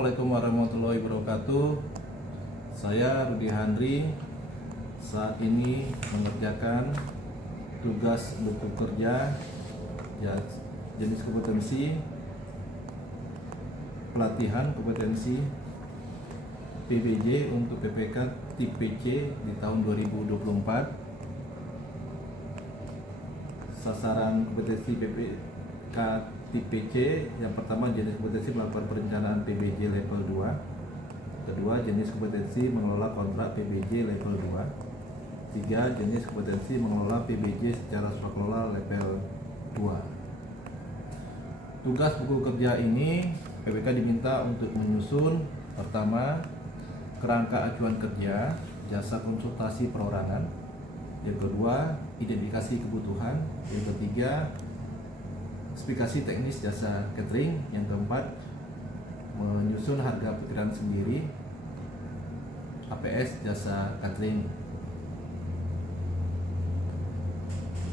Assalamualaikum warahmatullahi wabarakatuh. Saya Rudi Handri. Saat ini mengerjakan tugas buku kerja ya, jenis kompetensi pelatihan kompetensi PBJ untuk PPK tipe C di tahun 2024. Sasaran kompetensi PPK tipe C yang pertama jenis kompetensi melakukan perencanaan PBJ level 2. Kedua, jenis kompetensi mengelola kontrak PBJ level 2. Tiga, jenis kompetensi mengelola PBJ secara swakelola level 2. Tugas buku kerja ini PPK diminta untuk menyusun pertama kerangka acuan kerja, jasa konsultasi perorangan. Yang kedua, identifikasi kebutuhan. Yang ketiga, spesifikasi teknis jasa catering. Yang keempat, menyusun harga pikiran sendiri APS jasa catering.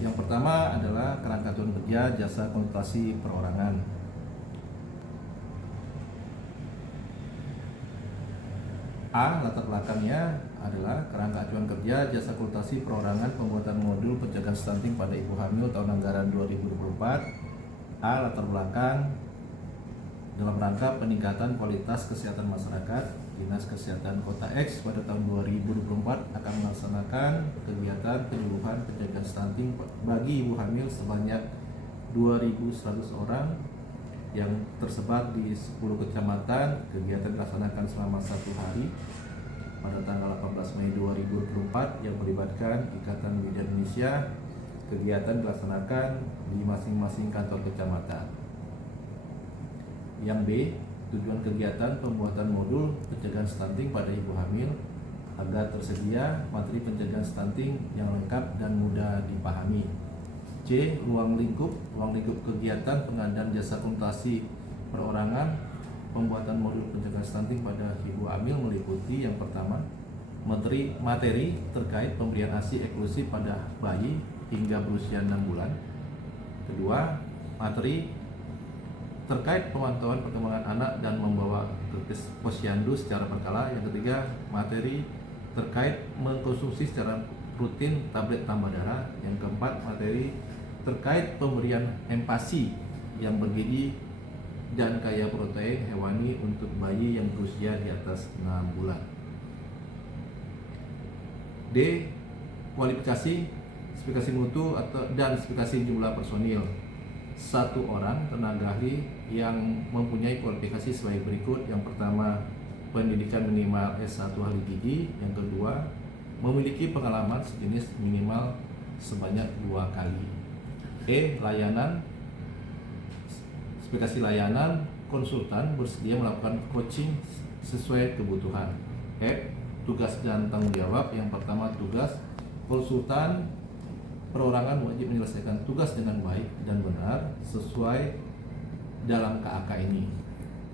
Yang pertama adalah kerangka acuan kerja jasa konsultasi perorangan. A. Latar belakangnya adalah kerangka acuan kerja jasa konsultasi perorangan pembuatan modul pencegahan stunting pada ibu hamil tahun anggaran 2024. A. Latar belakang dalam rangka peningkatan kualitas kesehatan masyarakat, Dinas Kesehatan Kota X pada tahun 2024 akan melaksanakan kegiatan penyuluhan pencegahan stunting bagi ibu hamil sebanyak 2.100 orang yang tersebar di 10 kecamatan. Kegiatan dilaksanakan selama 1 hari pada tanggal 18 Mei 2024 yang melibatkan Ikatan Bidan Indonesia. Kegiatan dilaksanakan di masing-masing kantor kecamatan. Yang B, tujuan kegiatan pembuatan modul pencegahan stunting pada ibu hamil agar tersedia materi pencegahan stunting yang lengkap dan mudah dipahami. C, ruang lingkup kegiatan pengadaan jasa konsultasi perorangan pembuatan modul pencegahan stunting pada ibu hamil meliputi yang pertama, materi terkait pemberian ASI eksklusif pada bayi hingga berusia 6 bulan. Kedua, materi terkait pemantauan perkembangan anak dan membawa ke posyandu secara berkala. Yang ketiga, materi terkait mengkonsumsi secara rutin tablet tambah darah. Yang keempat, materi terkait pemberian empasi yang bergizi dan kaya protein hewani untuk bayi yang berusia di atas 6 bulan. D. Kualifikasi, spesifikasi mutu dan spesifikasi jumlah personil. 1 orang tenaga ahli yang mempunyai kualifikasi sebagai berikut. Yang pertama, pendidikan minimal S1 ahli gizi. Yang kedua, memiliki pengalaman sejenis minimal sebanyak 2 kali. E. Layanan, spesifikasi layanan konsultan bersedia melakukan coaching sesuai kebutuhan. F. Tugas dan tanggung jawab. Yang pertama, tugas konsultan perorangan wajib menyelesaikan tugas dengan baik dan benar sesuai dalam KAK ini.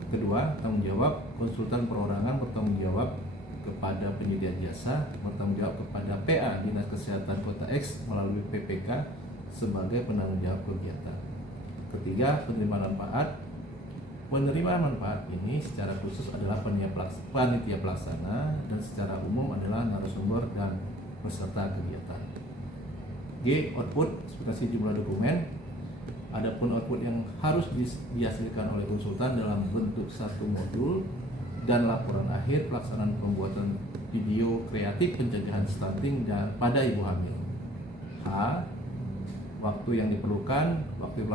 Kedua, tanggung jawab konsultan perorangan bertanggung jawab kepada penyedia jasa, bertanggung jawab kepada PA Dinas Kesehatan Kota X melalui PPK sebagai penanggung jawab kegiatan. Ketiga, penerima manfaat. Penerima manfaat ini secara khusus adalah panitia pelaksana dan secara umum adalah narasumber dan peserta kegiatan. G. Output, spesifikasi jumlah dokumen. Adapun output yang harus dihasilkan oleh konsultan dalam bentuk 1 modul dan laporan akhir pelaksanaan pembuatan video kreatif pencegahan stunting dan pada ibu hamil. H. Waktu yang diperlukan, waktu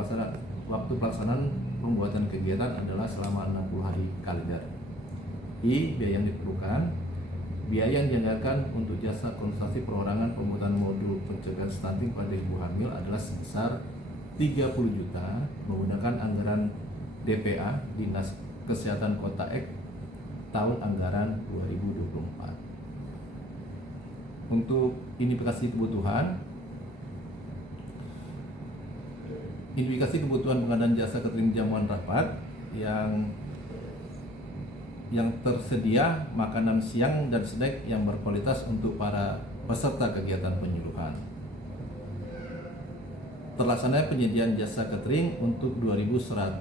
pelaksanaan pembuatan kegiatan adalah selama 60 hari kalender. I. Biaya yang diperlukan. Biaya yang dianggarkan untuk jasa konsultasi perorangan pembuatan modul pencegahan stunting pada ibu hamil adalah sebesar 30 juta menggunakan anggaran DPA Dinas Kesehatan Kota X tahun anggaran 2024. Untuk identifikasi kebutuhan pengadaan jasa catering jamuan rapat yang tersedia makanan siang dan snack yang berkualitas untuk para peserta kegiatan penyuluhan. Terlaksana penyediaan jasa catering untuk 2.100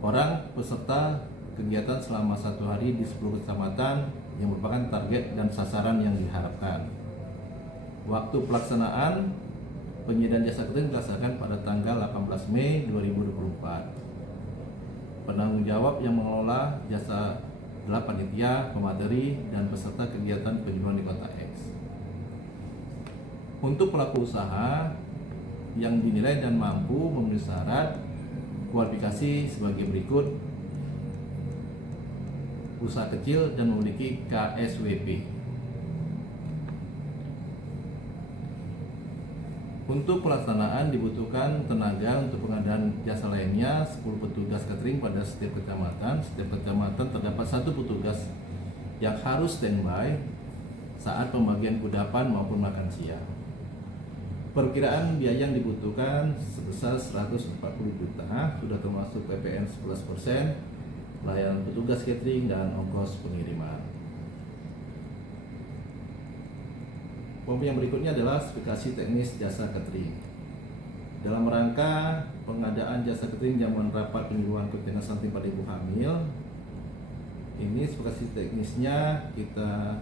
orang peserta kegiatan selama 1 hari di 10 kecamatan yang merupakan target dan sasaran yang diharapkan. Waktu pelaksanaan penyediaan jasa catering dilaksanakan pada tanggal 18 Mei 2024. Penanggung jawab yang mengelola jasa adalah panitia, pemateri, dan peserta kegiatan penyuluhan di Kota X. Untuk pelaku usaha yang dinilai dan mampu memenuhi syarat kualifikasi sebagai berikut: usaha kecil dan memiliki KSWP. Untuk pelaksanaan dibutuhkan tenaga untuk pengadaan jasa lainnya 10 petugas catering pada setiap kecamatan. Setiap kecamatan terdapat 1 petugas yang harus standby saat pembagian kudapan maupun makan siang. Perkiraan biaya yang dibutuhkan sebesar 140 juta, sudah termasuk PPN 11%, layanan petugas catering, dan ongkos pengiriman. Yang berikutnya adalah spesifikasi teknis jasa catering. Dalam rangka pengadaan jasa catering jamuan rapat penyuluhan kegiatan stunting pada ibu hamil, ini spesifikasi teknisnya kita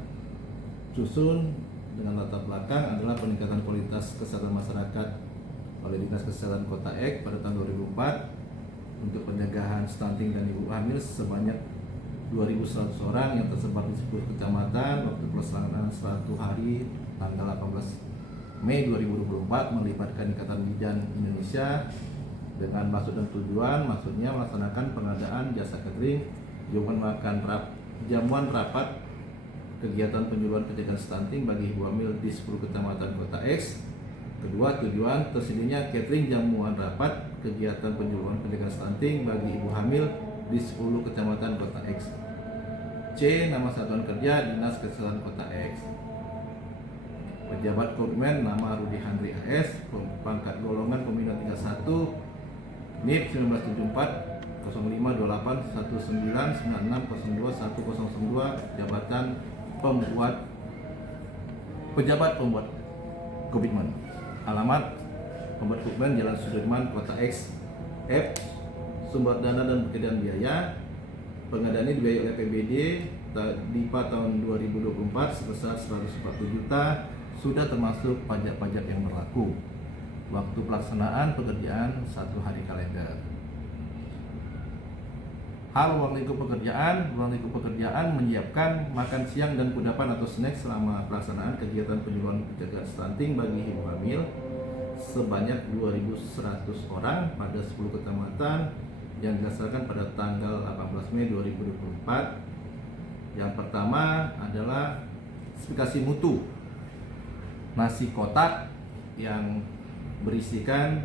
susun dengan latar belakang adalah peningkatan kualitas kesehatan masyarakat oleh Dinas Kesehatan Kota X pada tahun 2004 untuk pencegahan stunting dan ibu hamil sebanyak 2.100 orang yang tersebar di 10 kecamatan. Waktu pelaksanaan 1 hari tanggal 18 Mei 2024 melibatkan Ikatan Bidan Indonesia dengan maksud dan tujuan, maksudnya melaksanakan pengadaan jasa catering, jamuan rapat kegiatan penyuluhan pencegahan stunting bagi ibu hamil di 10 kecamatan Kota X. Kedua, tujuan tersedianya catering jamuan rapat kegiatan penyuluhan pencegahan stunting bagi ibu hamil di 10 kecamatan Kota X. C. Nama satuan kerja Dinas Kesehatan Kota X. Pejabat Komitmen nama Rudi Handri AS, pangkat golongan pembina 31, NIP 1974 0528 1996 02 102, jabatan pejabat pembuat komitmen. Alamat pembuat komitmen Jalan Sudirman, Kota X. F. Sumber dana dan pekerjaan biaya. Pengadaan ini dibiayai oleh APBD DIPA tahun 2024 sebesar 140 juta, sudah termasuk pajak-pajak yang berlaku. Waktu pelaksanaan pekerjaan 1 hari kalender. Hal ruang lingkup pekerjaan menyiapkan makan siang dan kudapan atau snack selama pelaksanaan kegiatan penyuluhan pencegahan stunting bagi ibu hamil sebanyak 2.100 orang pada 10 kecamatan yang dilaksanakan pada tanggal 18 Mei 2024. Yang pertama adalah spesifikasi mutu. Nasi kotak yang berisikan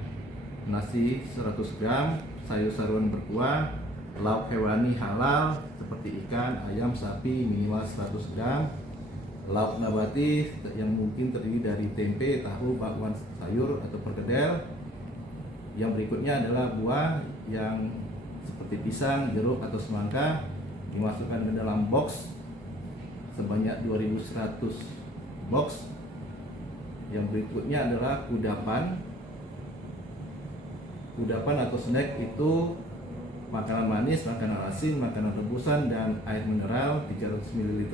nasi 100 gram, sayur-sayuran berkuah, lauk hewani halal seperti ikan, ayam, sapi minimal 100 gram, lauk nabati yang mungkin terdiri dari tempe, tahu, bakwan, sayur atau perkedel. Yang berikutnya adalah buah yang seperti pisang, jeruk atau semangka dimasukkan ke dalam box sebanyak 2.100 box. Yang berikutnya adalah kudapan atau snack, itu makanan manis, makanan asin, makanan rebusan, dan air mineral 300 ml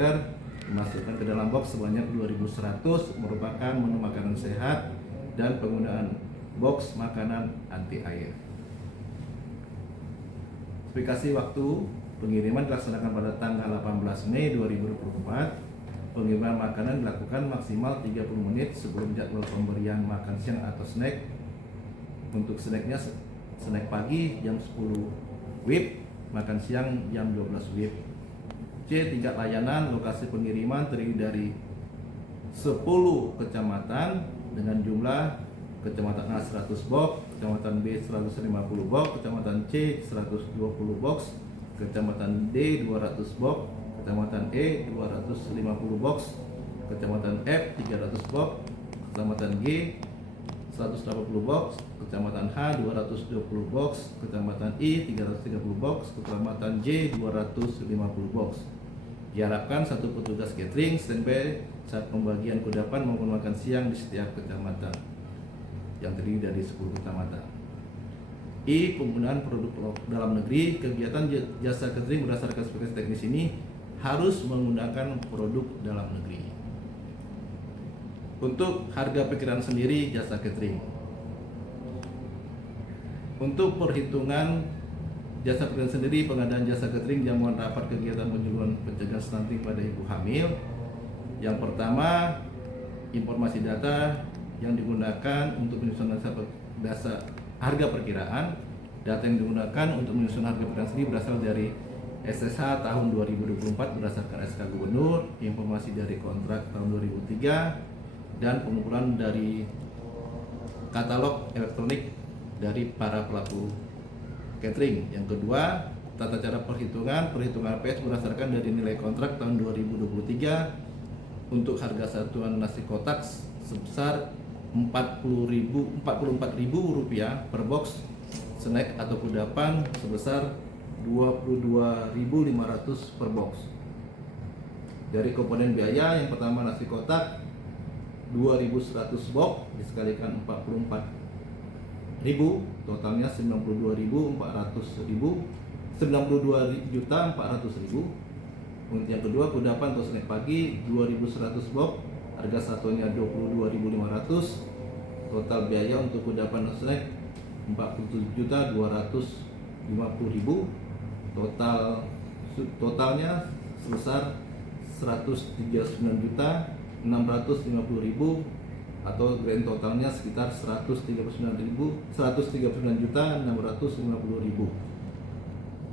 dimasukkan ke dalam box sebanyak 2.100, merupakan menu makanan sehat dan penggunaan box makanan anti air. Spesifikasi waktu pengiriman dilaksanakan pada tanggal 18 Mei 2024. Pengiriman makanan dilakukan maksimal 30 menit sebelum jadwal pemberian makan siang atau snack. Untuk snacknya, snack pagi jam 10 WIB, makan siang jam 12 WIB. C. Tingkat layanan lokasi pengiriman terdiri dari 10 kecamatan dengan jumlah kecamatan A 100 box, kecamatan B 150 box, kecamatan C 120 box, kecamatan D 200 box, kecamatan E 250 box, kecamatan F 300 box, kecamatan G 180 box, kecamatan H 220 box, kecamatan I 330 box, kecamatan J 250 box. Diharapkan 1 petugas catering standby saat pembagian kudapan maupun makan siang di setiap kecamatan yang terdiri dari 10 kecamatan. I. Penggunaan produk dalam negeri. Kegiatan jasa catering berdasarkan spesifikasi teknis ini harus menggunakan produk dalam negeri. Untuk harga perkiraan sendiri jasa catering. Untuk perhitungan jasa perkiraan sendiri, pengadaan jasa catering jamuan rapat kegiatan penyuluhan pencegahan stunting pada ibu hamil. Yang pertama, informasi data yang digunakan untuk penyusunan dasar harga perkiraan. Data yang digunakan untuk menyusun harga perkiraan sendiri berasal dari SSH tahun 2024 berdasarkan SK Gubernur, informasi dari kontrak tahun 2003, dan pengumpulan dari katalog elektronik dari para pelaku catering. Yang kedua, tata cara perhitungan APS berdasarkan dari nilai kontrak tahun 2023 untuk harga satuan nasi kotak sebesar Rp44.000 per box, snack atau kudapan sebesar Rp22.500 per box. Dari komponen biaya, yang pertama nasi kotak 2.100 box dikalikan 44.000, totalnya 92.400.000. Untuk yang kedua, kudapan atau snack pagi 2.100 box, harga satunya 22.500. Total biaya untuk kudapan dan snack 47.250.000. Totalnya sebesar 139.650.000, atau grand totalnya sekitar 139.650.000.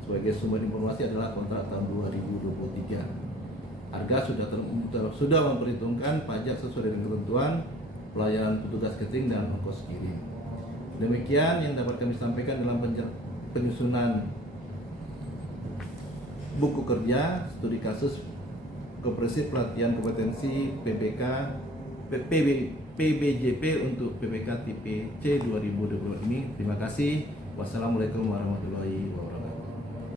Sebagai sumber informasi adalah kontrak tahun 2023. Harga sudah memperhitungkan pajak sesuai dengan ketentuan, pelayanan petugas catering dan ongkos kirim. Demikian yang dapat kami sampaikan dalam penyusunan buku kerja studi kasus komprehensif pelatihan kompetensi PBJP untuk PPK tipe C 2020 ini. Terima kasih. Wassalamualaikum warahmatullahi wabarakatuh.